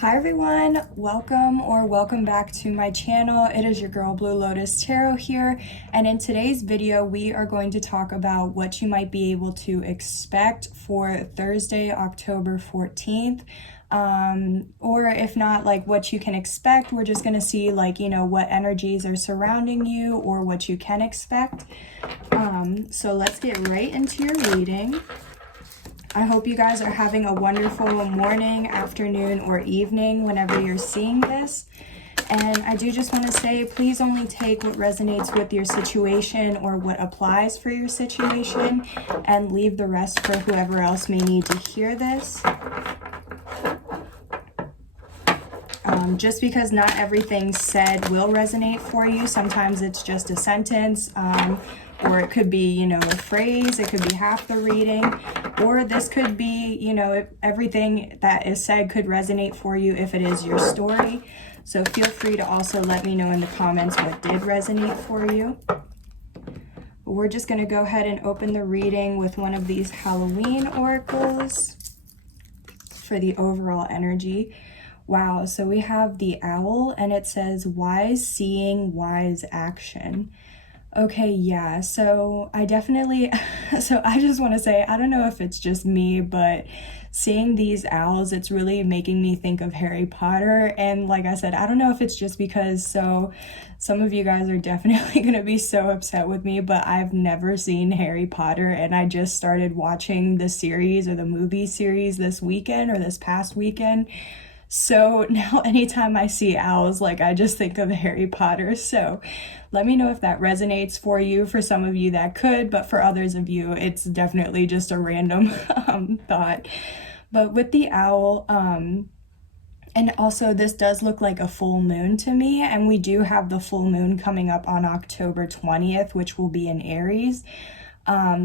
Hi everyone, welcome back to my channel. It is your girl Blue Lotus Tarot here, and in today's video we are going to talk about what you might be able to expect for Thursday, October 14th. Or if not, like what you can expect. We're just going to see what energies are surrounding you or what you can expect. So let's get right into your reading. I hope you guys are having a wonderful morning, afternoon, or evening whenever you're seeing this. And I do just want to say, please only take what resonates with your situation or what applies for your situation, and leave the rest for whoever else may need to hear this. Just because not everything said will resonate for you. Sometimes it's just a sentence, or it could be, a phrase, it could be half the reading, or this could be, if everything that is said could resonate for you if it is your story. So feel free to also let me know in the comments what did resonate for you. We're just going to go ahead and open the reading with one of these Halloween oracles for the overall energy. Wow, so we have the owl and it says wise seeing, wise action. Okay, yeah, so I just want to say, I don't know if it's just me, but seeing these owls, it's really making me think of Harry Potter. And like I said, I don't know if it's just because, so some of you guys are definitely going to be so upset with me, but I've never seen Harry Potter, and I just started watching the series or the movie series this weekend or this past weekend. So now anytime I see owls, I just think of Harry Potter. So let me know if that resonates for you. For some of you that could, but for others of you, it's definitely just a random thought. But with the owl, and also this does look like a full moon to me, and we do have the full moon coming up on October 20th, which will be in Aries.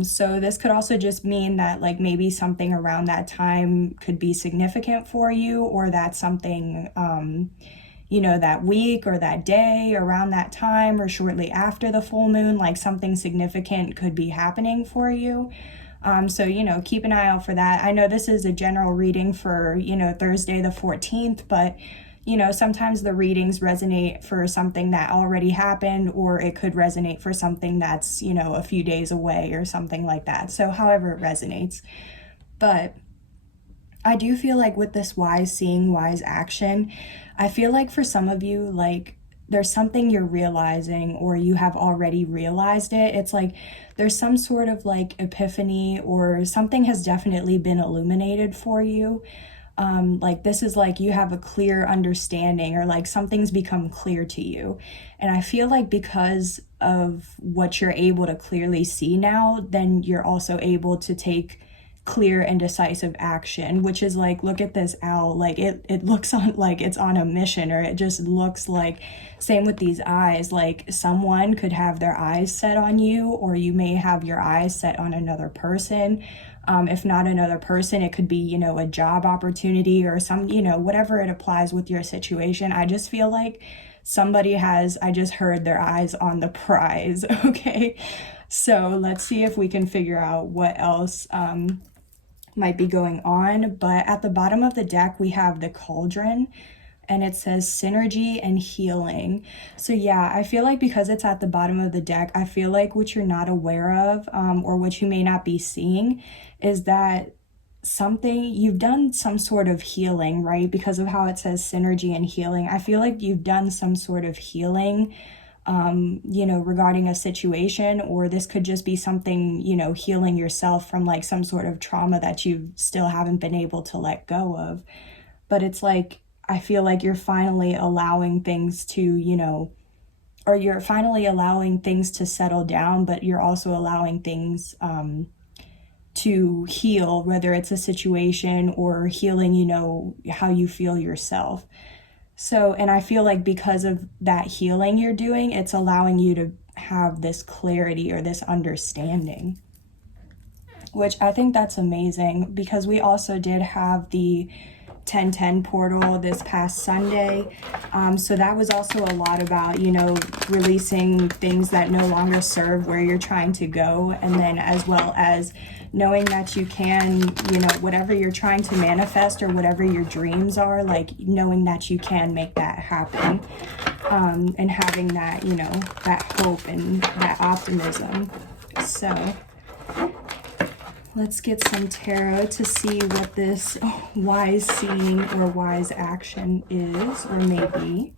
So this could also just mean that maybe something around that time could be significant for you, or that something, that week or that day around that time or shortly after the full moon, something significant could be happening for you. So, keep an eye out for that. I know this is a general reading for, Thursday the 14th, but sometimes the readings resonate for something that already happened, or it could resonate for something that's, a few days away or something like that. So however it resonates. But I do feel like with this wise seeing, wise action, I feel like for some of you, there's something you're realizing, or you have already realized it. It's there's some sort of epiphany, or something has definitely been illuminated for you. This is you have a clear understanding, or something's become clear to you. And I feel because of what you're able to clearly see now, then you're also able to take clear and decisive action, which is look at this owl, it looks on it's on a mission, or it just looks same with these eyes, someone could have their eyes set on you, or you may have your eyes set on another person. If not another person, it could be, a job opportunity or some, whatever it applies with your situation. I just feel somebody has, I just heard, their eyes on the prize. Okay. So let's see if we can figure out what else, might be going on. But at the bottom of the deck, we have the cauldron, and it says synergy and healing. So yeah, I feel because it's at the bottom of the deck, I feel what you're not aware of, or what you may not be seeing, is that you've done some sort of healing, right? Because of how it says synergy and healing. I feel you've done some sort of healing, regarding a situation, or this could just be something, healing yourself from some sort of trauma that you still haven't been able to let go of. But it's I feel you're finally allowing things to, or you're finally allowing things to settle down, but you're also allowing things to heal, whether it's a situation or healing, how you feel yourself. So, and I feel because of that healing you're doing, it's allowing you to have this clarity or this understanding, which I think that's amazing, because we also did have the 1010 portal this past Sunday. So that was also a lot about, you know, releasing things that no longer serve where you're trying to go. And then as well as knowing that you can, you know, whatever you're trying to manifest or whatever your dreams are, like knowing that you can make that happen. And having that, you know, that hope and that optimism. So let's get some tarot to see what this wise seeing or wise action is or may be.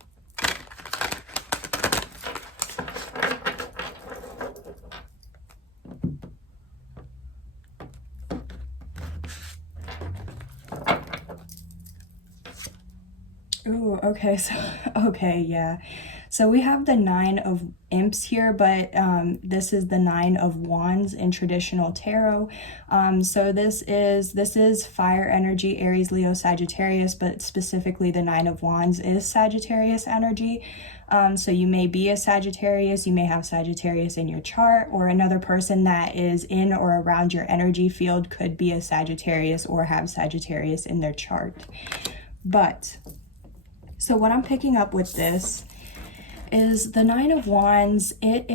Ooh, okay, so, okay, yeah. So we have the 9 of Imps here, but this is the 9 of Wands in traditional tarot. So this is fire energy, Aries, Leo, Sagittarius, but specifically the 9 of Wands is Sagittarius energy. So you may be a Sagittarius, you may have Sagittarius in your chart, or another person that is in or around your energy field could be a Sagittarius or have Sagittarius in their chart. But so what I'm picking up with this is the 9 of Wands. It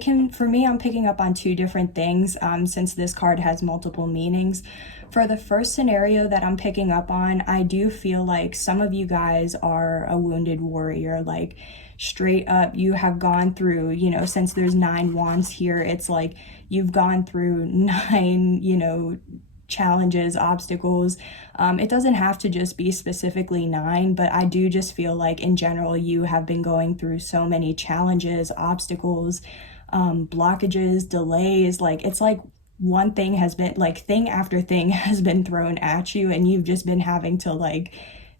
can, for me, I'm picking up on 2 different things since this card has multiple meanings. For the first scenario that I'm picking up on, I do feel like some of you guys are a wounded warrior, like straight up you have gone through, you know, since there's 9 wands here, it's like you've gone through 9, you know, challenges, obstacles. It doesn't have to just be specifically 9, but I do just feel like in general you have been going through so many challenges, obstacles, blockages, delays. Like it's like one thing has been, like thing after thing has been thrown at you, and you've just been having to like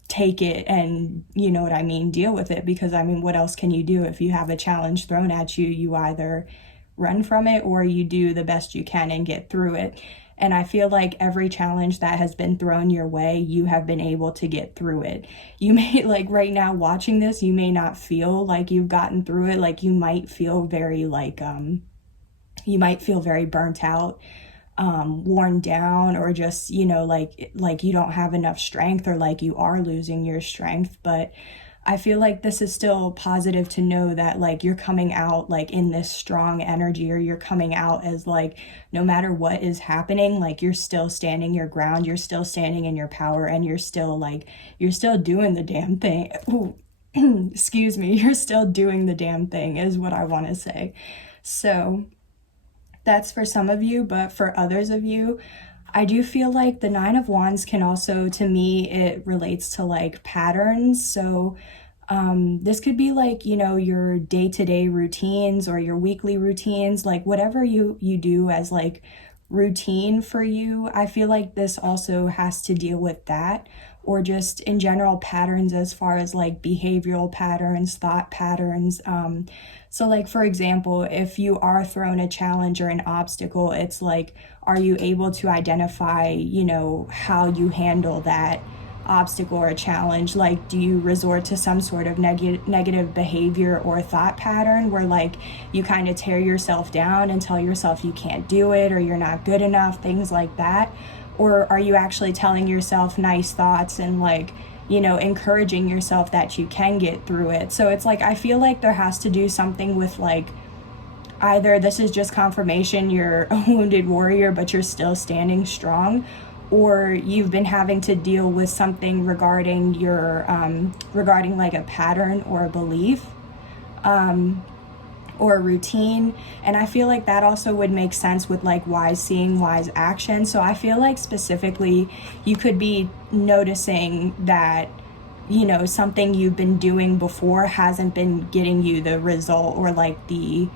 take it and, you know what I mean, deal with it. Because I mean, what else can you do if you have a challenge thrown at you? You either run from it or you do the best you can and get through it. And I feel like every challenge that has been thrown your way, you have been able to get through it. You may, like right now watching this, you may not feel like you've gotten through it. Like you might feel very like, you might feel very burnt out, worn down, or just, you know, like you don't have enough strength, or like you are losing your strength. But I feel like this is still positive to know that like you're coming out like in this strong energy, or you're coming out as like no matter what is happening, like you're still standing your ground, you're still standing in your power, and you're still doing the damn thing. Ooh, excuse me, you're still doing the damn thing is what I want to say. So that's for some of you, but for others of you, I do feel like the 9 of Wands can also, to me, it relates to like patterns. So this could be like, you know, your day-to-day routines or your weekly routines, like whatever you do as like routine for you. I feel like this also has to deal with that, or just in general patterns as far as like behavioral patterns, thought patterns. So like, for example, if you are thrown a challenge or an obstacle, it's like, are you able to identify, you know, how you handle that obstacle or challenge? Like, do you resort to some sort of negative behavior or thought pattern where like you kind of tear yourself down and tell yourself you can't do it or you're not good enough, things like that? Or are you actually telling yourself nice thoughts and like, you know, encouraging yourself that you can get through it? So it's like, I feel like there has to do something with like, either this is just confirmation you're a wounded warrior, but you're still standing strong, or you've been having to deal with something regarding your, regarding like a pattern or a belief, or a routine. And I feel like that also would make sense with like wise seeing, wise action. So I feel like specifically you could be noticing that, you know, something you've been doing before hasn't been getting you the result or like the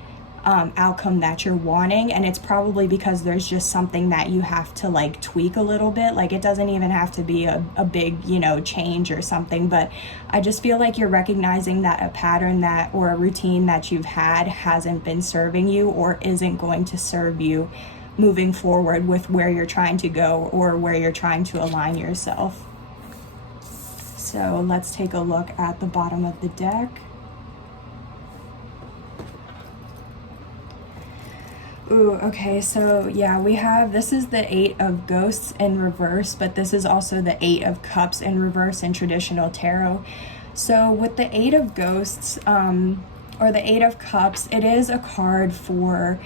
outcome that you're wanting, and it's probably because there's just something that you have to like tweak a little bit. Like it doesn't even have to be a big, you know, change or something, but I just feel like you're recognizing that a pattern that or a routine that you've had hasn't been serving you or isn't going to serve you moving forward with where you're trying to go or where you're trying to align yourself. So let's take a look at the bottom of the deck. Ooh, okay, so yeah, this is the Eight of Ghosts in reverse, but this is also the Eight of Cups in reverse in traditional tarot. So with the Eight of Ghosts, or the Eight of Cups, it is a card for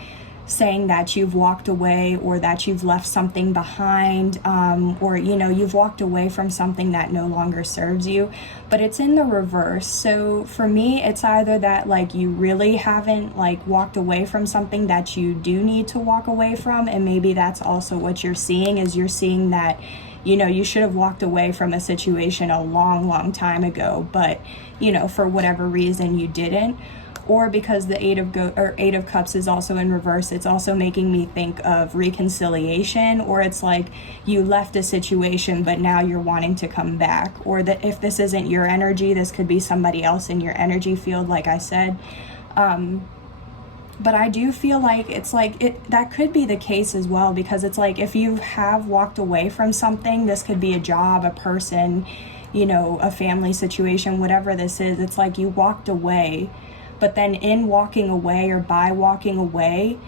saying that you've walked away, or that you've left something behind, or you've walked away from something that no longer serves you, but it's in the reverse. So for me, it's either that like you really haven't like walked away from something that you do need to walk away from, and maybe that's also what you're seeing, is you're seeing that you should have walked away from a situation a long time ago, but for whatever reason you didn't. Or because the Eight of Cups is also in reverse, it's also making me think of reconciliation, or it's like you left a situation but now you're wanting to come back. Or that if this isn't your energy, this could be somebody else in your energy field, like I said. But I do feel like it's like that could be the case as well, because it's like if you have walked away from something, this could be a job, a person, a family situation, whatever this is. It's like you walked away, but then in walking away, or by walking away,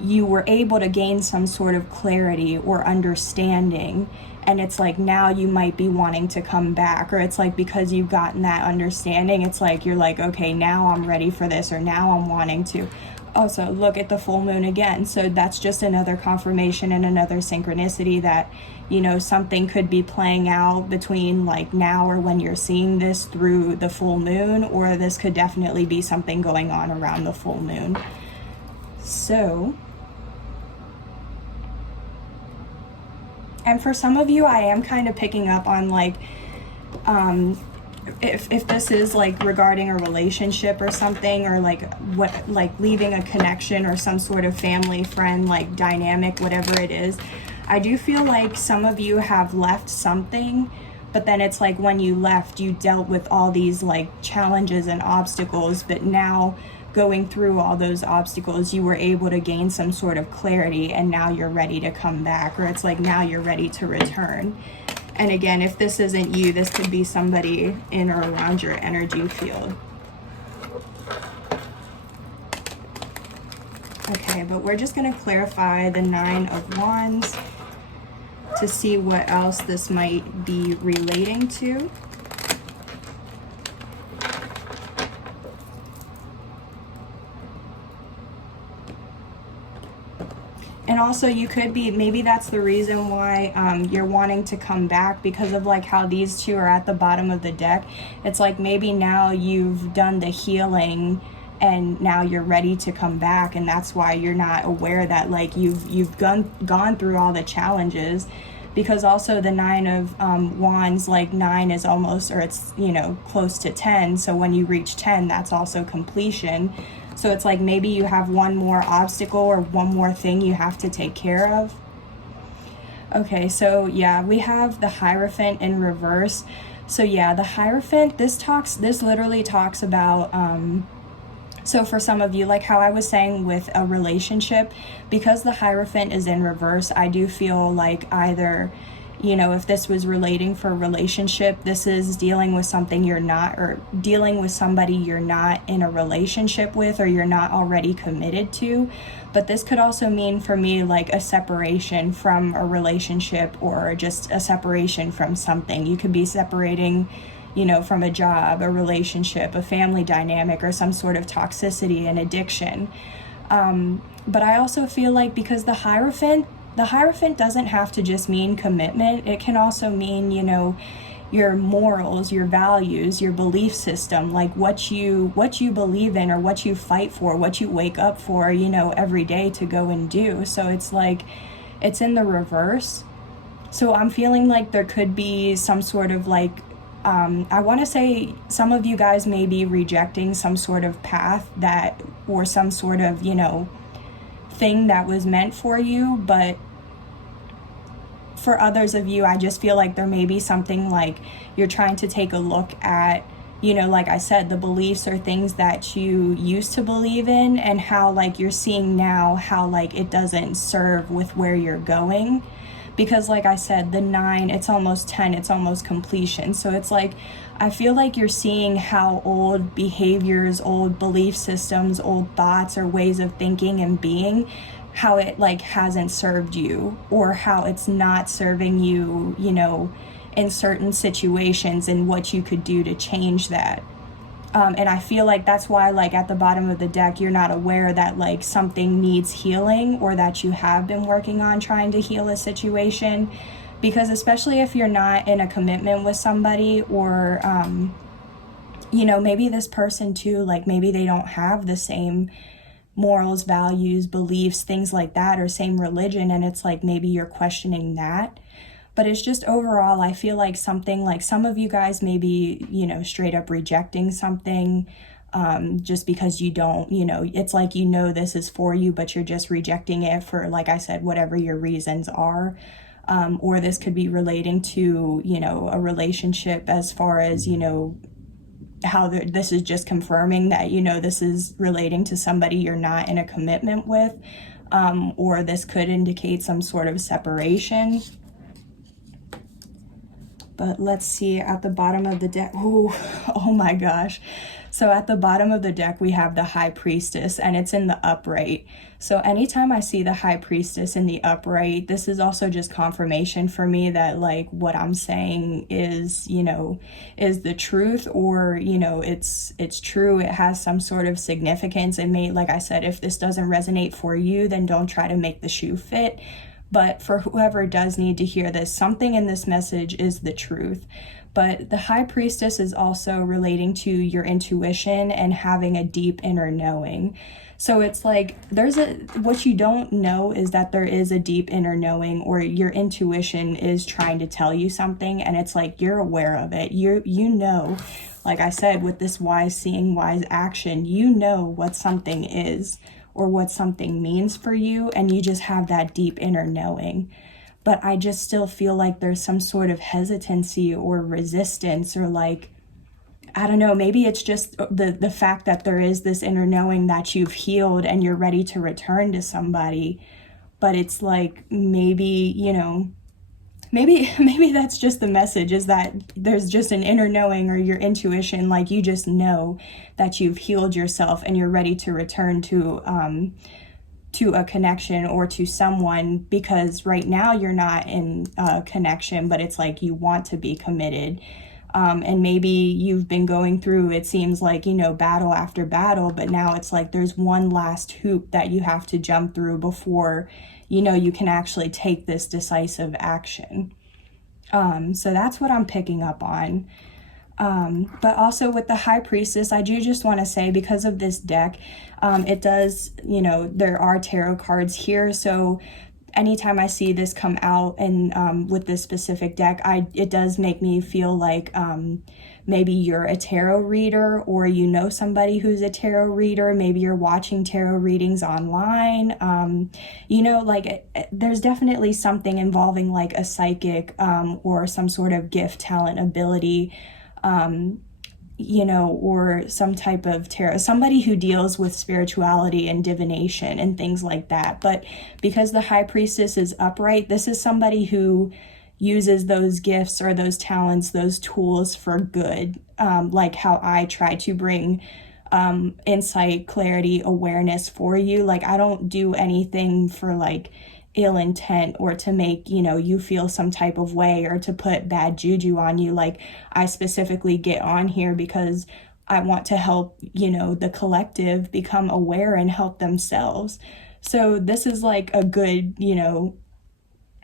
you were able to gain some sort of clarity or understanding. And it's like now you might be wanting to come back, or it's like because you've gotten that understanding, it's like you're like, okay, now I'm ready for this, or now I'm wanting to. Also, look at the full moon again. So that's just another confirmation and another synchronicity that, something could be playing out between like now or when you're seeing this through the full moon, or this could definitely be something going on around the full moon. So, and for some of you, I am kind of picking up on like, if this is like regarding a relationship or something, or like leaving a connection or some sort of family, friend, like dynamic, whatever it is, I do feel like some of you have left something, but then it's like when you left, you dealt with all these like challenges and obstacles, but now going through all those obstacles, you were able to gain some sort of clarity, and now you're ready to come back, or it's like now you're ready to return. And again, if this isn't you, this could be somebody in or around your energy field. Okay, but we're just going to clarify the Nine of Wands to see what else this might be relating to. And also you could be, maybe that's the reason why you're wanting to come back, because of like how these two are at the bottom of the deck. It's like maybe now you've done the healing and now you're ready to come back, and that's why you're not aware that like you've gone through all the challenges. Because also the Nine of Wands, like 9 is almost, or it's close to 10, so when you reach 10, that's also completion. So it's like maybe you have one more obstacle or one more thing you have to take care of. Okay, so yeah, we have the Hierophant in reverse. So yeah, the Hierophant, this literally talks about, so for some of you, like how I was saying with a relationship, because the Hierophant is in reverse, I do feel like either, if this was relating for a relationship, this is dealing with something you're not, or dealing with somebody you're not in a relationship with, or you're not already committed to. But this could also mean for me like a separation from a relationship, or just a separation from something. You could be separating, from a job, a relationship, a family dynamic, or some sort of toxicity and addiction. But I also feel like because the Hierophant doesn't have to just mean commitment. It can also mean, your morals, your values, your belief system, like what you believe in, or what you fight for, what you wake up for, every day to go and do. So it's like, it's in the reverse. So I'm feeling like there could be some sort of like, I want to say some of you guys may be rejecting some sort of path that, or some sort of, thing that was meant for you. But for others of you, I just feel like there may be something like you're trying to take a look at, like I said, the beliefs or things that you used to believe in, and how like you're seeing now how like it doesn't serve with where you're going. Because like I said, the 9, it's almost 10, it's almost completion. So it's like, I feel like you're seeing how old behaviors, old belief systems, old thoughts or ways of thinking and being, how it like hasn't served you, or how it's not serving you, you know, in certain situations, and what you could do to change that. And I feel like that's why, like, at the bottom of the deck, you're not aware that, like, something needs healing, or that you have been working on trying to heal a situation. Because especially if you're not in a commitment with somebody, or, you know, maybe this person too, like, maybe they don't have the same morals, values, beliefs, things like that, or same religion, and it's like maybe you're questioning that. But it's just overall, I feel like something, like some of you guys may be, you know, straight up rejecting something, just because you don't, you know, it's like, you know, this is for you, but you're just rejecting it for, like I said, whatever your reasons are. Or this could be relating to, you know, a relationship, as far as, you know, how this is just confirming that, you know, this is relating to somebody you're not in a commitment with, or this could indicate some sort of separation. But let's see, at the bottom of the deck, ooh, oh my gosh. So at the bottom of the deck, we have the High Priestess, and it's in the upright. So anytime I see the High Priestess in the upright, this is also just confirmation for me that, like, what I'm saying is, you know, is the truth, or, you know, it's true. It has some sort of significance. It may, like I said, if this doesn't resonate for you, then don't try to make the shoe fit. But for whoever does need to hear this, something in this message is the truth. But the High Priestess is also relating to your intuition and having a deep inner knowing. So it's like, what you don't know is that there is a deep inner knowing, or your intuition is trying to tell you something, and it's like you're aware of it. You know, like I said, with this wise seeing, wise action, you know what something is, or what something means for you, and you just have that deep inner knowing. But I just still feel like there's some sort of hesitancy or resistance, or like, I don't know, maybe it's just the fact that there is this inner knowing that you've healed and you're ready to return to somebody. But it's like, maybe, you know, maybe that's just the message, is that there's just an inner knowing, or your intuition, like you just know that you've healed yourself and you're ready to return to a connection, or to someone, because right now you're not in a connection, but it's like you want to be committed. And maybe you've been going through, it seems like, you know, battle after battle, but now it's like there's one last hoop that you have to jump through before, you know, you can actually take this decisive action. So that's what I'm picking up on. But also with the High Priestess, I do just want to say, because of this deck, it does, you know, there are tarot cards here. So anytime I see this come out, and with this specific deck, it does make me feel like maybe you're a tarot reader, or you know somebody who's a tarot reader. Maybe you're watching tarot readings online. You know, like, there's definitely something involving like a psychic, or some sort of gift, talent, ability, you know, or some type of tarot, somebody who deals with spirituality and divination and things like that. But because the High Priestess is upright, this is somebody who uses those gifts, or those talents, those tools for good, like how I try to bring insight, clarity, awareness for you. Like, I don't do anything for like ill intent, or to make, you know, you feel some type of way, or to put bad juju on you. Like, I specifically get on here because I want to help, you know, the collective become aware and help themselves. So this is like a good, you know,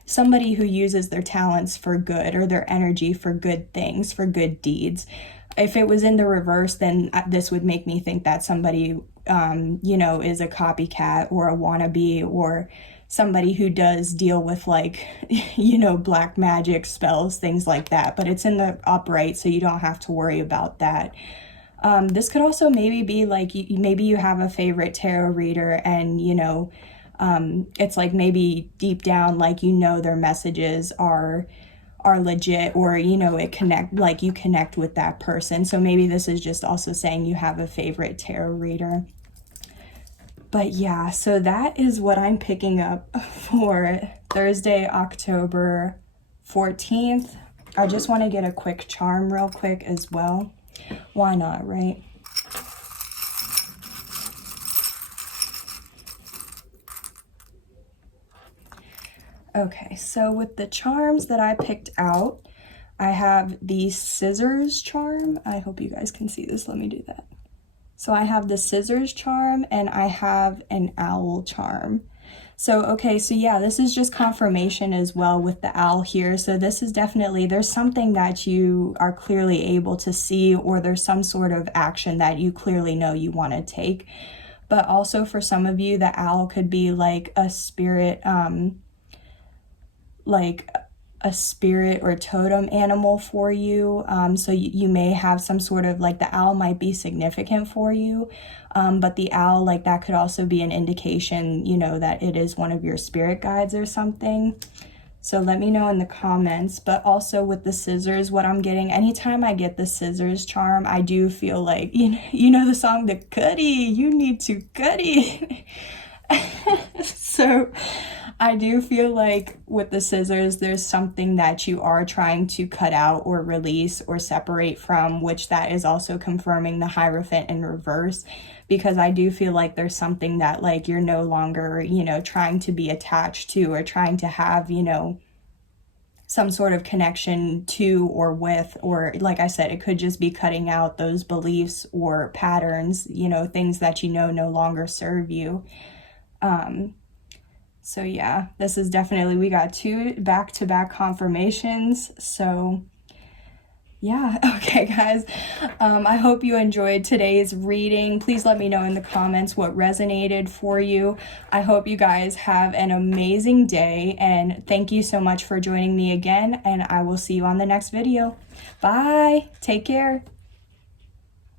somebody who uses their talents for good, or their energy for good things, for good deeds. If it was in the reverse, then this would make me think that somebody, you know, is a copycat, or a wannabe, or somebody who does deal with like, you know, black magic spells, things like that. But it's in the upright, so you don't have to worry about that. This could also maybe be like, maybe you have a favorite tarot reader, and, you know, it's like maybe deep down, like, you know, their messages are legit, or, you know, you connect with that person. So maybe this is just also saying you have a favorite tarot reader. But yeah, so that is what I'm picking up for Thursday, October 14th. I just want to get a quick charm real quick as well. Why not, right? Okay, so with the charms that I picked out, I have the scissors charm. I hope you guys can see this. Let me do that. So I have the scissors charm and I have an owl charm. So, okay, so yeah, this is just confirmation as well with the owl here. So this is definitely, there's something that you are clearly able to see, or there's some sort of action that you clearly know you want to take. But also for some of you, the owl could be like a spirit, or totem animal for you. So you may have some sort of, like, the owl might be significant for you, but the owl, like, that could also be an indication, you know, that it is one of your spirit guides or something. So let me know in the comments. But also with the scissors, what I'm getting, anytime I get the scissors charm, I do feel like, you know the song, The Cuddy, you need to cuddy. So I do feel like with the scissors, there's something that you are trying to cut out or release or separate from, which that is also confirming the Hierophant in reverse, because I do feel like there's something that, like, you're no longer, you know, trying to be attached to, or trying to have, you know, some sort of connection to or with, or like I said, it could just be cutting out those beliefs or patterns, you know, things that you know no longer serve you. So yeah, this is definitely, we got 2 back-to-back confirmations. So yeah, okay guys, I hope you enjoyed today's reading. Please let me know in the comments what resonated for you. I hope you guys have an amazing day, and thank you so much for joining me again, and I will see you on the next video. Bye, take care.